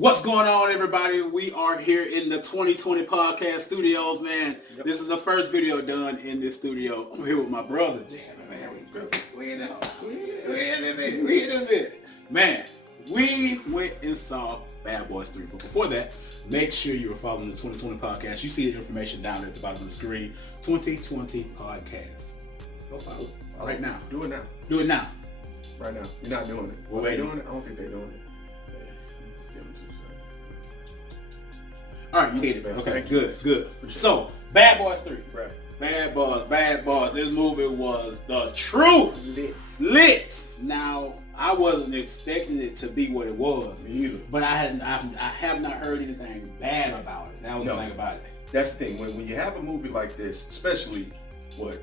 What's going on, everybody? We are here in the 2020 podcast studios, man. Yep. This is the first video done in this studio. I'm here with my brother, We in a bit. Man, we went and saw Bad Boys 3. But before that, make sure you're following the 2020 podcast. You see the information down there at the bottom of the screen. 2020 podcast. Go follow it right now. Do it now. Do it now. Right now. You're not doing it. Well, they doing it? I don't think they're doing it. All right, you get it, man. Okay, good. So, Bad Boys 3. Right. Bad Boys. This movie was the truth. Lit. Now, I wasn't expecting it to be what it was. Me either. But I have not heard anything bad about it. That was the thing about it. That's the thing. When you have a movie like this, especially,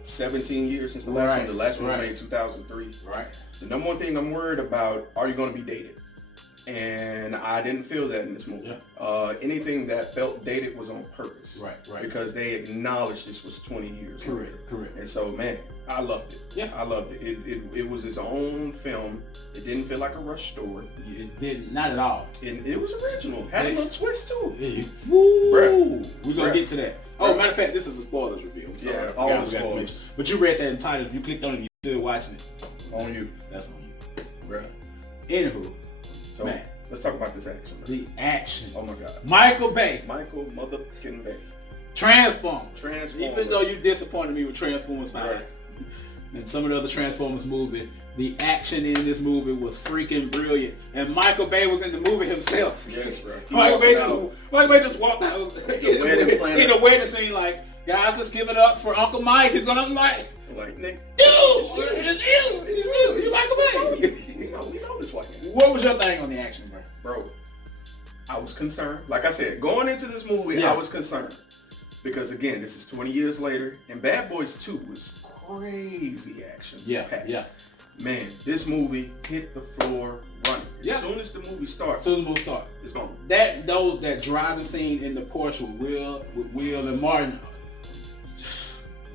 17 years since the last one? The last one was made in 2003. Right. The number one thing I'm worried about, are you going to be dated? And I didn't feel that in this movie. Yeah. Anything that felt dated was on purpose. Right. Because they acknowledged this was 20 years. Correct. And so, man, I loved it. Yeah. I loved it. It was its own film. It didn't feel like a rush story. It did not at all. And it was original. Had a little twist too. Yeah. Woo! We're going to get to that. Oh, Bruh. matter of fact, this is a spoilers review. Yeah, all the spoilers. But you read that in title. If you clicked on it, you're still watching it. On you. That's on you. Bruh. Anywho. So, man, let's talk about this action. Bro. The action. Oh my God. Michael Bay. Michael motherfucking Bay. Transformers. Even though you disappointed me with Transformers 5 and some of the other Transformers movies, the action in this movie was freaking brilliant. And Michael Bay was in the movie himself. Yes, bro. Michael Bay just walked out in the wedding scene like, guys, let's give it up for Uncle Mike. He's gonna like Nick. Dude, it's you. You Michael Bay. We know this white man. What was your thing on the action, bro? I was concerned. Like I said, going into this movie, I was concerned. Because again, this is 20 years later, and Bad Boys 2 was crazy action. Yeah. Man, this movie hit the floor running. As soon as the movie starts, it's gone. That driving scene in the Porsche with Will and Martin.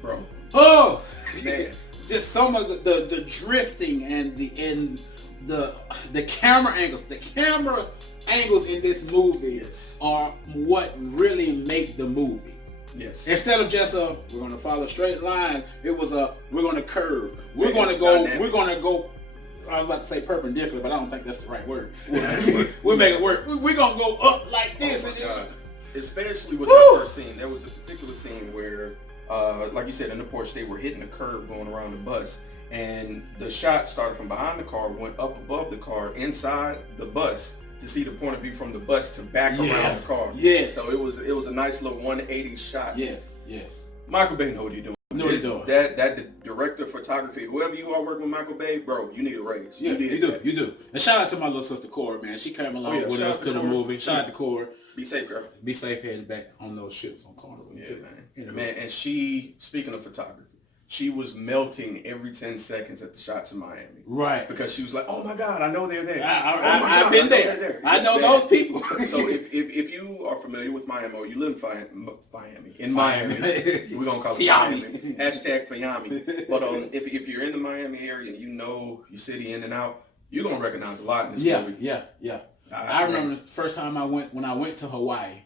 Bro. Oh man. Just some of the drifting and the camera angles. The camera angles in this movie are what really make the movie. Yes. Instead of just we're going to follow a straight line, it was we're going to curve. We're going to go. I was about to say perpendicular, but I don't think that's the right word. We'll make it work. We're going to go up like this. Especially with the first scene. There was a particular scene where, like you said, in the Porsche, they were hitting the curve going around the bus. And the shot started from behind the car, went up above the car, inside the bus, to see the point of view from the bus to back around the car. Yes. So it was a nice little 180 shot. Yes. Michael Bay know what he's doing. That director of photography, whoever you are working with Michael Bay, bro, you need a raise. Yeah, you do. And shout out to my little sister Cora, man. She came along with us to the movie. Shout out to Cora. Be safe, girl. Be safe heading back on those ships on Carnival. Yeah, man. Man, and she, speaking of photography, she was melting every 10 seconds at the shots in Miami. Right. Because she was like, oh my God, I know they're there. I've been there. I know those people. So if you are familiar with Miami or you live in Miami, we're going to call it Miami. Hashtag Miami. But if you're in the Miami area, you know your city in and out, you're going to recognize a lot in this movie. Yeah. I remember the first time when I went to Hawaii,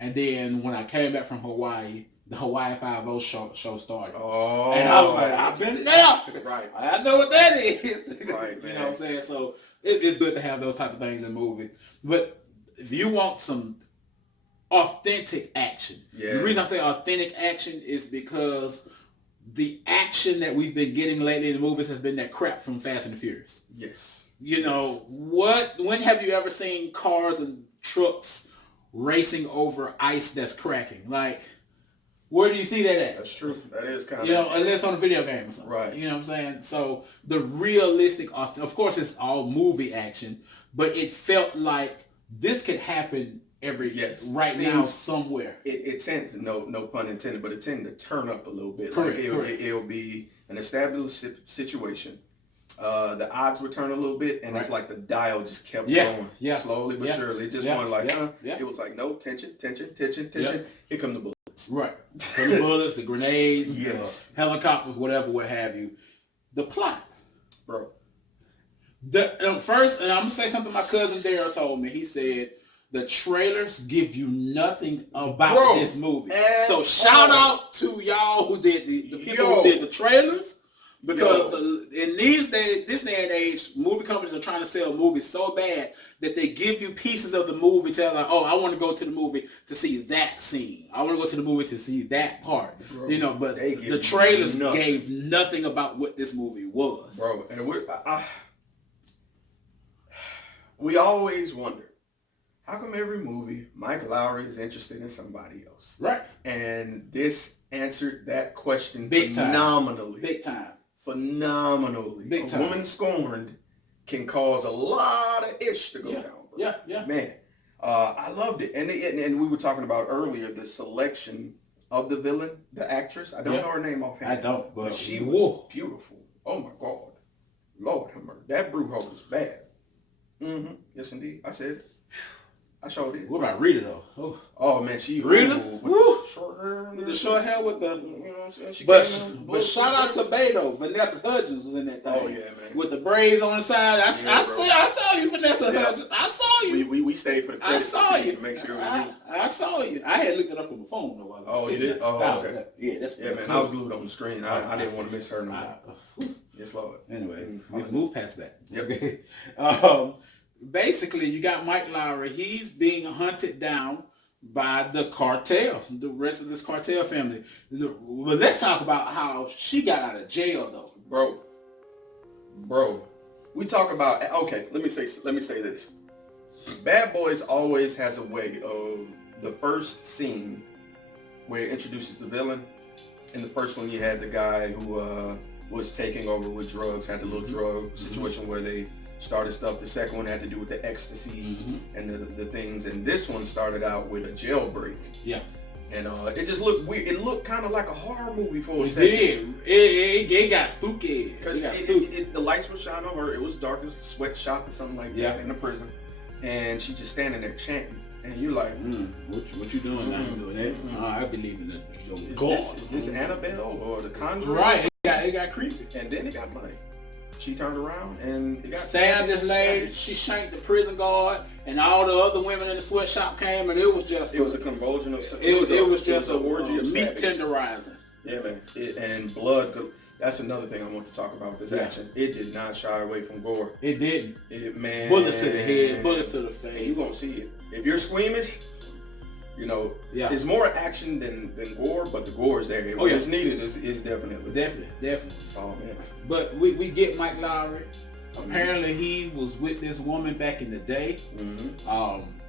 and then when I came back from Hawaii, the Hawaii Five-0 show started. Oh. And I was like, I've been there. Right. I know what that is. Right, man. You know what I'm saying? So it's good to have those type of things in movies. But if you want some authentic action, the reason I say authentic action is because the action that we've been getting lately in the movies has been that crap from Fast and the Furious. Yes. You know, when have you ever seen cars and trucks racing over ice that's cracking? Like, where do you see that at? That's true. That is kind of... You know, unless on a video game or something. Right. You know what I'm saying? So the realistic, of course it's all movie action, but it felt like this could happen now somewhere. It tends to, no pun intended, but it tended to turn up a little bit. Correct. It'll be an established situation. The odds would turn a little bit, and it's like the dial just kept going. Slowly but surely. It just went like, it was like, no, tension. Here come the bullets. Right. From the bullets, the grenades, the helicopters, whatever, what have you. The plot. Bro. First, and I'm going to say something my cousin Daryl told me. He said, The trailers give you nothing about this movie. So shout out to y'all who did the people who did the trailers. Because in this day and age, movie companies are trying to sell movies so bad that they give you pieces of the movie to like, oh, I want to go to the movie to see that scene. I want to go to the movie to see that part. Bro, you know, but the trailers gave nothing about what this movie was. Bro, and we always wonder, how come every movie Mike Lowrey is interested in somebody else? Right. And this answered that question Big phenomenally. Big time. Phenomenally. Big time. A Woman Scorned can cause a lot of ish to go down. Bro. Yeah. Man, I loved it. And we were talking about earlier the selection of the villain, the actress. I don't know her name offhand. I don't, but she was beautiful. Oh my God. Lord have mercy. That Brujo was bad. Mm-hmm. Yes, indeed. I said it. I showed it. What about Rita though? Oh man, she Rita with short hair, with the short hair with the. You know what I'm saying? But shout out to Beto. Vanessa Hudgens was in that thing. Oh yeah, man. With the braids on the side. I saw you, Vanessa Hudgens. I saw you. We stayed for the credits. I saw you. To make sure. I saw you. I had looked it up on the phone though. Oh, you did? Oh, okay. Yeah, man. I was glued on the screen. I didn't want to miss her no more. Yes, Lord. Anyways, we can move past that. Yep. Basically, you got Mike Lowrey. He's being hunted down by the cartel, the rest of this cartel family. But let's talk about how she got out of jail, though. Bro. We talk about, okay, let me say this. Bad Boys always has a way of the first scene where it introduces the villain. In the first one, you had the guy who was taking over with drugs, had the little drug situation where they started stuff. The second one had to do with the ecstasy and the things. And this one started out with a jailbreak. Yeah. And it just looked weird. It looked kind of like a horror movie for a second. It got spooky. Because the lights were shining on her. It was dark as a sweatshop or something like that in the prison. And she just standing there chanting. And you're like, what you doing now? You doing that? I believe in the God. Is this Annabelle or the Conjuring? Right. It got creepy. And then it got money. She turned around and it got stabbed this lady. She shanked the prison guard, and all the other women in the sweatshop came, and it was a convulsion of. It was just a orgy of meat tenderizing. Yeah, man. And blood. That's another thing I want to talk about with this action. It did not shy away from gore. It didn't. Man. Bullets to the head, bullets to the face. You're gonna see it. If you're squeamish, it's more action than gore, but the gore is there. It's needed. It's definitely. Oh man. But we get Mike Lowrey. Apparently he was with this woman back in the day.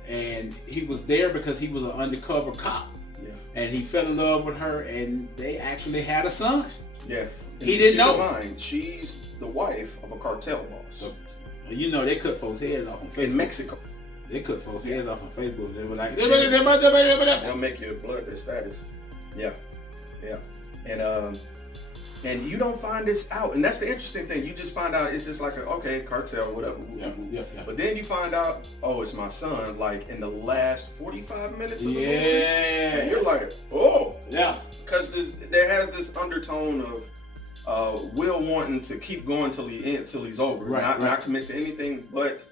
And he was there because he was an undercover cop. Yeah. And he fell in love with her, and they actually had a son. Yeah. He didn't know. She's the wife of a cartel boss. So, they cut folks' heads off on Facebook. In Mexico. They cut folks' heads off on Facebook. They were like, they'll make your blood their status. Yeah. And you don't find this out. And that's the interesting thing. You just find out it's just like, cartel, whatever. Yeah. But then you find out, it's my son, like in the last 45 minutes of the movie. And you're like, Yeah. Because there has this undertone of Will wanting to keep going till he's over. Not commit to anything but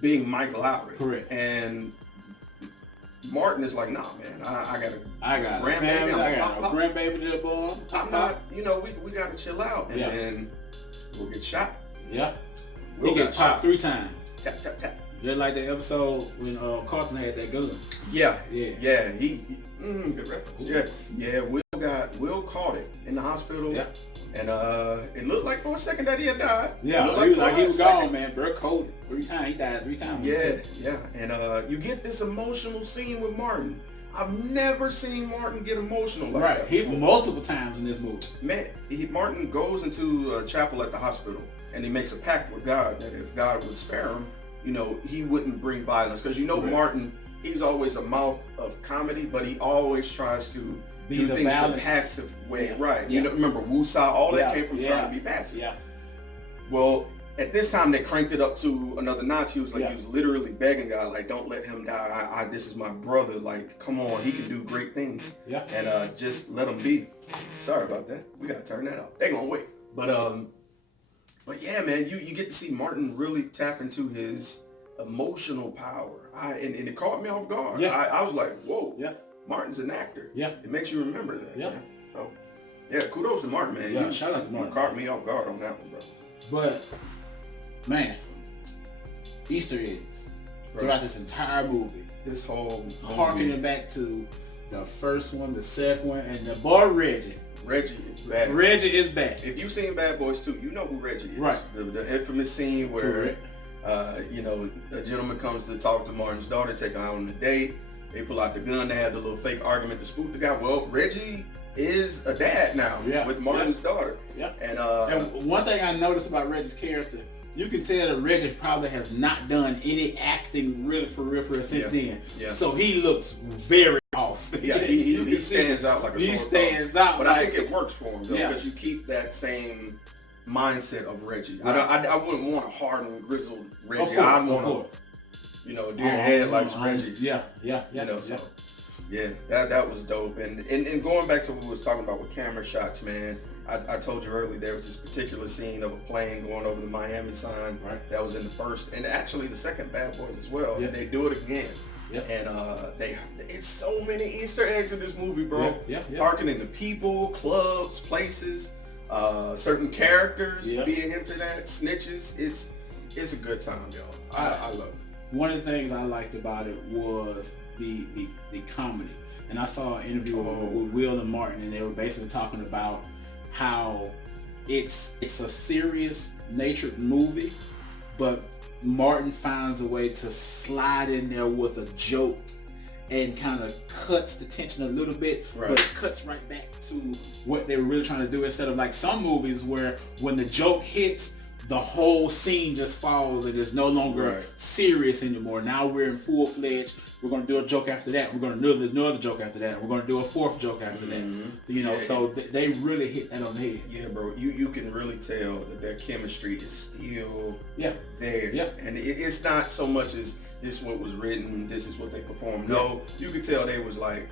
being Mike Lowrey. Correct. And Martin is like, nah, man, I got a family, I got a grandbaby just born. I'm not, we got to chill out, and then we'll get shot. Yeah. We'll get popped 3 times. Tap, tap, tap. Just like the episode when Carlton had that gun. Yeah. He good reference. Yeah. Will caught it in the hospital. Yeah. And it looked like for a second that he had died. Yeah, he was gone, man. Bro coded 3 times. He died 3 times. Yeah. And you get this emotional scene with Martin. I've never seen Martin get emotional like that. He multiple times in this movie. Man, Martin goes into a chapel at the hospital, and he makes a pact with God that if God would spare him, he wouldn't bring violence. Because Martin, he's always a mouth of comedy, but he always tries to do things the passive way, right? Yeah. Remember Wusa, all that came from trying to be passive. Yeah. Well, at this time they cranked it up to another notch. He was like, he was literally begging God, like, don't let him die. This is my brother. Like, come on, he can do great things. Yeah. And just let him be. Sorry about that. We gotta turn that off. They gonna wait. But yeah, man, you get to see Martin really tap into his emotional power. And it caught me off guard. Yeah. I was like, whoa. Yeah. Martin's an actor. Yeah. It makes you remember that. Yeah. Man. So, yeah, kudos to Martin, man. Yeah, shout out to Martin. You caught me off guard on that one, bro. But, man, Easter eggs throughout this entire movie. This whole Harkening back to the first one, the second one, and the boy Reggie. Reggie is back. Reggie is back. If you've seen Bad Boys 2, you know who Reggie is. Right. The infamous scene where, Correct. you know, a gentleman comes to talk to Martin's daughter, take her out on a date. They pull out the gun. They have the little fake argument to spook the guy. Well, Reggie is a dad now with Martin's daughter. Yeah. And one thing I noticed about Reggie's character, you can tell that Reggie probably has not done any acting really for real since then. Yeah. So he looks very off. Yeah, he stands out like a He sore stands thumb. out. But like, I think it works for him though, because you keep that same mindset of Reggie. Right. I wouldn't want a hardened, grizzled Reggie. Of course, I'd want a, you know, a deer head like Reggie. Yeah. You know, so yeah, that was dope. And going back to what we was talking about with camera shots, man. I told you earlier there was this particular scene of a plane going over the Miami sign. Right. That was in the first and actually the second Bad Boys as well. Yeah. And they do it again. Yeah. And it's so many Easter eggs in this movie, bro. Yeah. Targeting the people, clubs, places, certain characters being hinted at, snitches. It's a good time, y'all. I love it. One of the things I liked about it was the comedy. And I saw an interview with Will and Martin, and they were basically talking about how it's a serious natured movie, but Martin finds a way to slide in there with a joke and kind of cuts the tension a little bit, but cuts right back to what they were really trying to do, instead of like some movies where when the joke hits, the whole scene just falls and it's no longer serious anymore. Now we're in full-fledged, we're going to do a joke after that, we're going to do another joke after that, we're going to do a fourth joke after that. You know, so they really hit that on the head. Yeah, bro, you can really tell that their chemistry is still there. Yeah. And it's not so much as this is what was written, this is what they performed. No, you could tell they was like,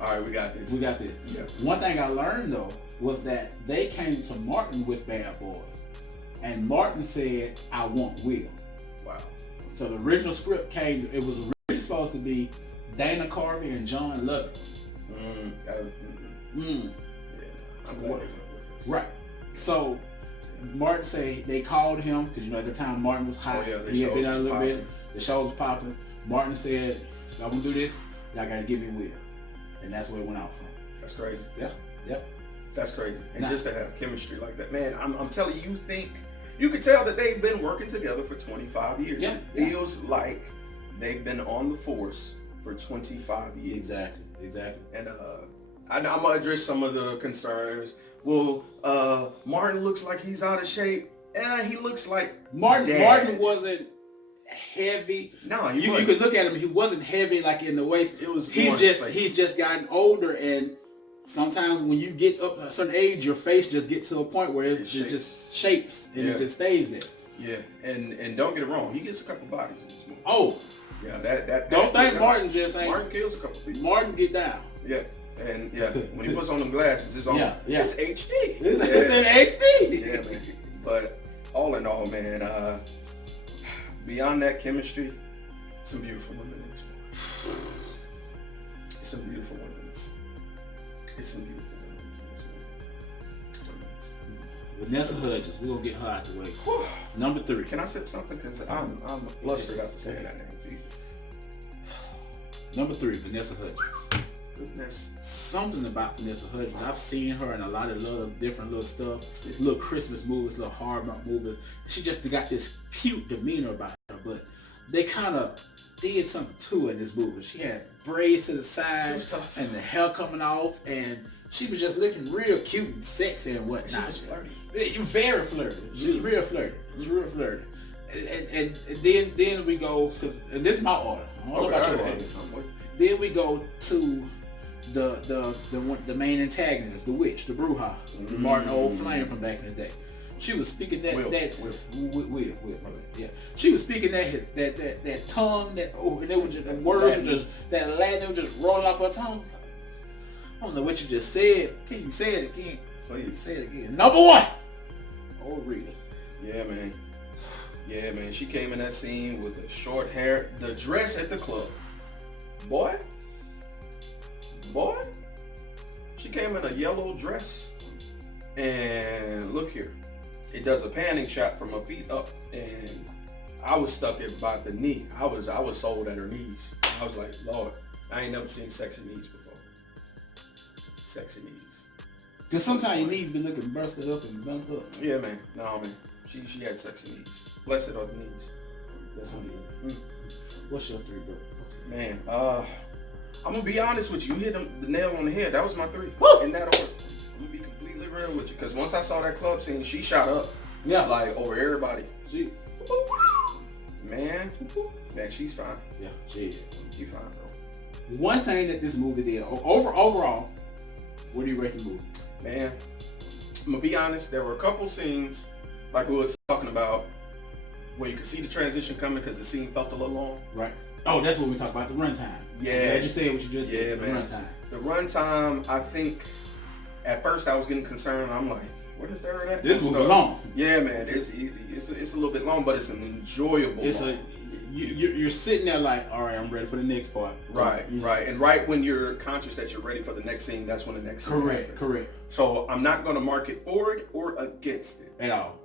all right, we got this. Yeah. One thing I learned, though, was that they came to Martin with Bad Boys. And Martin said, I want Will. Wow. So the original script it was originally supposed to be Dana Carvey and John Lovett. Yeah, I'm glad they went with this. Right. So Martin said they called him, because you know at the time Martin was hot. He had been out a little bit. The show was popular. Martin said, y'all gonna do this, y'all gotta give me Will. And that's where it went out from. That's crazy. Yeah. Yep. That's crazy. And just to have chemistry like that, man, I'm telling you, you could tell that they've been working together for 25 years. Yeah. It feels like they've been on the force for 25 years. Exactly. And I'm gonna address some of the concerns. Well, Martin looks like he's out of shape. He looks like Martin wasn't heavy. No, you could look at him. He wasn't heavy like in the waist. He's just gotten older, and sometimes when you get up a certain age, your face just gets to a point where it just shapes and it just stays there. Yeah, and don't get it wrong, he gets a couple bodies in this movie. Oh, yeah, that don't think Martin just ain't. Martin kills a couple people. Martin get down. Yeah, and when he puts on them glasses, it's on. It's HD. It's in HD. Yeah, man. But all in all, man, beyond that chemistry, some beautiful women in this movie. Some beautiful women. It's some beautiful women in this movie. Vanessa Hudgens, we're gonna get her out the way. Number 3. Can I sip something? Because I'm flustered after saying that name. Number 3, Vanessa Hudgens. Goodness. Something about Vanessa Hudgens. I've seen her in a lot of little different little stuff, little Christmas movies, little Hallmark movies. She just got this cute demeanor about her, but they kind of did something to her in this movie. She had braids to the side and the hair coming off, and she was just looking real cute and sexy and whatnot. She was flirty. Very flirty. She was real flirty. And then we go, and this is my order. I don't know about your order. Then we go to the main antagonist, the witch, the Bruja, Martin Old Flame from back in the day. She was speaking Will. Yeah. She was speaking that tongue, and it was just, the words were just, that Latin was just rolling off her tongue. I don't know what you just said. Can you say it again? Please. Say it again. Number 1. Oh, Rita. Yeah, man. Yeah, man. She came in that scene with the short hair, the dress at the club. Boy. She came in a yellow dress. And look here. It does a panning shot from her feet up, and I was stuck at about the knee. I was sold at her knees. I was like, Lord, I ain't never seen sexy knees before. Sexy knees. Cause sometimes your knees be looking busted up and bent up. Yeah, man. No, man. She had sexy knees. Blessed are the knees. Yes, indeed. What's your 3, bro? Man, I'm gonna be honest with you. You hit the nail on the head. That was my 3. Woo! In that order. I'm gonna be completely real with you, because once I saw that club scene, she shot up. Yeah. Like over everybody. She. Man, she's fine. Yeah, she is. She's fine, bro. One thing that this movie did, overall, what do you rate the movie? Man, I'm gonna be honest. There were a couple scenes, like we were talking about, where you could see the transition coming because the scene felt a little long. Right. Oh, that's what we talked about, the runtime. Yeah. You said what you just said. Yeah, man. The runtime, I think, at first I was getting concerned. I'm like, where the third act? This movie long. Yeah, man. It's a little bit long, but it's an enjoyable. You're sitting there like, all right, I'm ready for the next part. Right. And right when you're conscious that you're ready for the next scene, that's when the next scene happens. Correct. So I'm not going to mark it forward or against it at all.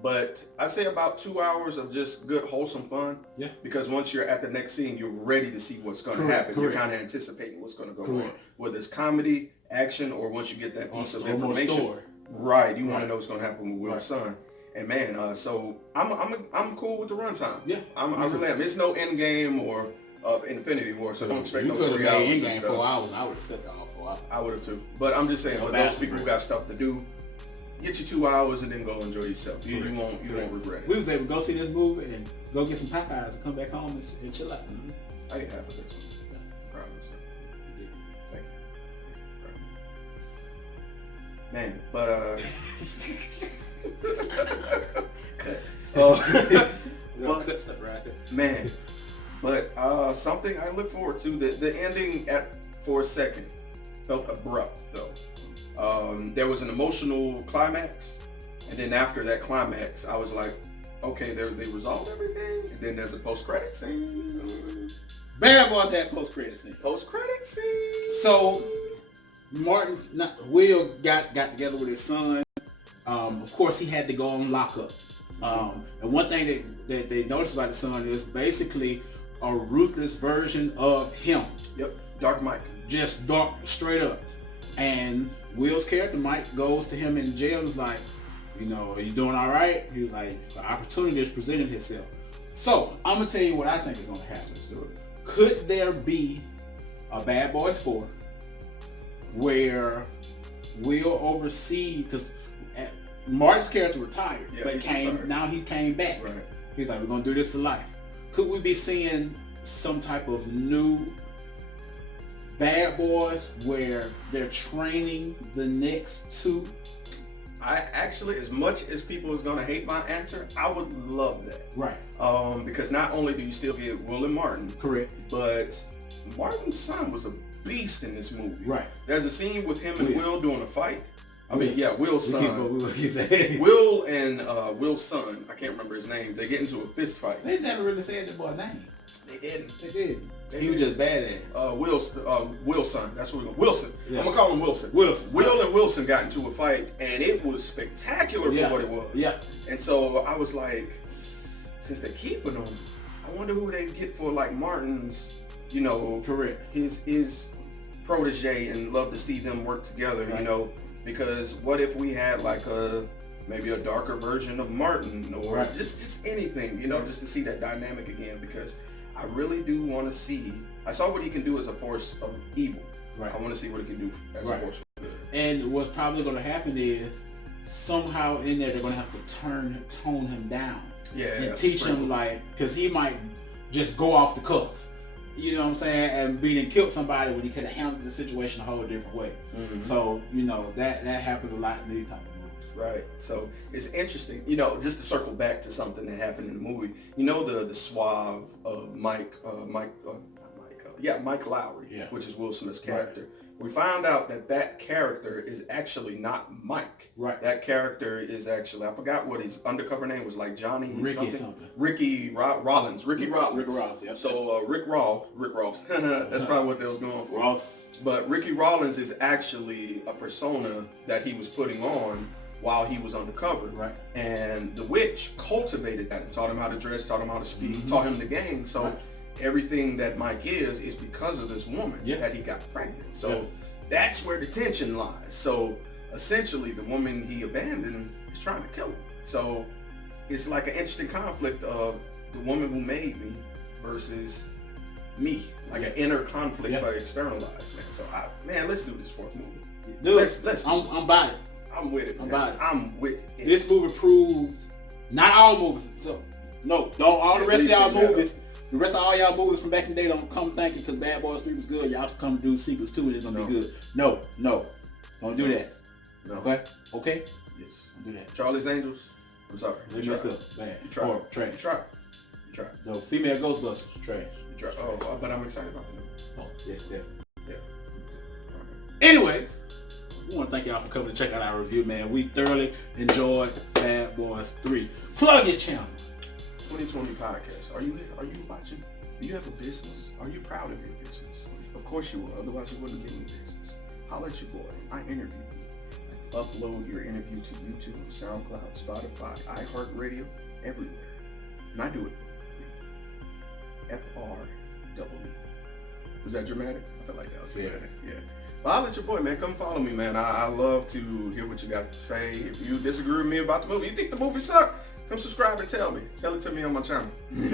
But I say about 2 hours of just good, wholesome fun. Yeah. Because once you're at the next scene, you're ready to see what's going to happen. You're kind of anticipating what's going to go on, whether it's comedy, action, or once you get that piece of information. Right. You want to know what's going to happen with Will's son. And man, so I'm cool with the runtime. Yeah. I really am. It's no Endgame or Infinity War, so don't expect no 3 hours. Endgame 4 hours. I would have set that all 4 hours. I would have too. But I'm just saying, for those people who got stuff to do, get you 2 hours and then go enjoy yourself. You won't regret it. We was able to go see this movie and go get some Popeyes and come back home and chill out. Mm-hmm. I ate half of this one. Proud of myself. Thank you. Man, but man, but something I look forward to, the ending for a second felt abrupt though. There was an emotional climax, and then after that climax I was like, okay, they resolved everything, and then there's a post-credit scene. Bad Boys had post-credit scene. Post-credit scene. So Will got together with his son. Of course, he had to go on lockup. And one thing that they noticed about his son is basically a ruthless version of him. Yep, Dark Mike. Just dark, straight up. And Will's character, Mike, goes to him in jail and is like, are you doing all right? He was like, the opportunity is presenting itself. So, I'm going to tell you what I think is going to happen. Let's do it. Could there be a Bad Boys 4 where Will oversees, because Martin's character retired, but now he came back. Right. He's like, we're going to do this for life. Could we be seeing some type of new Bad Boys where they're training the next 2? I actually, as much as people is going to hate my answer, I would love that. Right. Because not only do you still get Will and Martin. Correct. But Martin's son was a beast in this movie. Right. There's a scene with him and Will doing a fight. Will's son. Will and Will's son, I can't remember his name, they get into a fist fight. They never really said the boy's name. They didn't. They did. He was just badass. Will's son. That's what we're going. Wilson. Yeah. I'm going to call him Wilson. Will and Wilson got into a fight, and it was spectacular for what it was. Yeah. And so I was like, since they're keeping them, I wonder who they get for like Martin's, correct. His protege, and love to see them work together, right. Because what if we had like maybe a darker version of Martin, or just anything, just to see that dynamic again, because I really do want to see. I saw what he can do as a force of evil. Right. I want to see what he can do as a force of good. And what's probably going to happen is somehow in there they're going to have to tone him down. Yeah. And teach him, because he might just go off the cuff. You know what I'm saying? And being killed somebody when he could have handled the situation a whole different way. Mm-hmm. So, that happens a lot in these type of movies. Right. So it's interesting, just to circle back to something that happened in the movie. The suave Mike Lowry, Yeah. which is Will Smith's character. We found out that character is actually not Mike. Right. That character is actually, I forgot what his undercover name was, like Johnny Ricky something. something. Rollins. Ricky Rollins. Rick Ross, yeah. So Rick Ross. That's probably what they was going for. Ross. But Ricky Rollins is actually a persona that he was putting on while he was undercover. Right. And the witch cultivated that and taught him how to dress, taught him how to speak, taught him the game. So Right. everything that Mike is because of this woman that he got pregnant. So that's where the tension lies. So essentially the woman he abandoned is trying to kill him. So it's like an interesting conflict of the woman who made me versus me, like an inner conflict but externalized, man. So let's do this fourth movie. Dude, let's I'm about it. I'm with it. I'm man. about it. I'm with it. This movie proved, not all movies, so no, don't all the rest of y'all movies. The rest of all y'all movies from back in the day don't come thinking because Bad Boys 3 was good. Y'all can come do sequels too and it's gonna be good. No, don't do that. No. Okay? Yes. Don't do that. Charlie's Angels. I'm sorry. You messed up. Bad. You tried. Or trash. You tried. You tried. No, female Ghostbusters, trash. You tried. Oh, but I'm excited about the new. Oh, yes, definitely. Yeah. Anyways, we want to thank y'all for coming to check out our review, man. We thoroughly enjoyed Bad Boys 3. Plug your channel. 2020 podcast. Are you watching? Do you have a business? Are you proud of your business? Of course you will. Otherwise you wouldn't get any business. Holla at your boy. I interview you. Upload your interview to YouTube, SoundCloud, Spotify, iHeartRadio, everywhere. And I do it for free. FREE. Was that dramatic? I felt like that was dramatic. Yeah. Well, I'll let your boy, man. Come follow me, man. I love to hear what you got to say. If you disagree with me about the movie, you think the movie sucked, come subscribe and tell me. Tell it to me on my channel. Do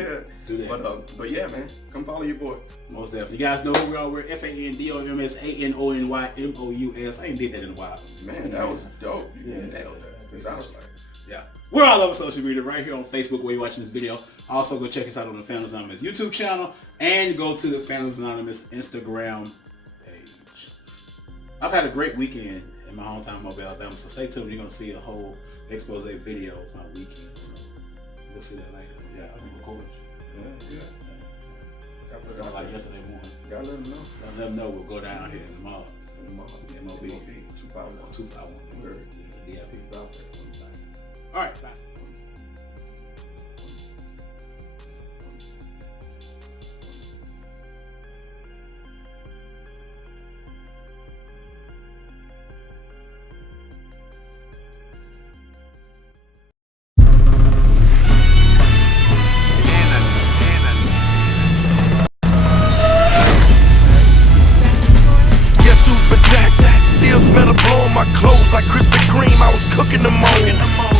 that. But yeah, man. Come follow your boy. Most definitely. You guys know who we are. We're FANDOMSANONYMOUS. I ain't did that in a while. Man, that was dope. You Yeah. nailed that. Because I was like, Yeah. We're all over social media right here on Facebook where you're watching this video. Also, go check us out on the Phantoms Anonymous YouTube channel and go to the Phantoms Anonymous Instagram page. I've had a great weekend in my hometown, Mobile, Alabama, so stay tuned. You're going to see a whole expose video of my weekend. So we'll see that later. Yeah, I'm recording. yeah. Started like yesterday morning. Gotta let them know. Let them know we'll go down here in the mall. MOB 251. 251. Word. DIP. All right, bye. Still smell the blow on my clothes like Krispy Kreme. I was cooking them all.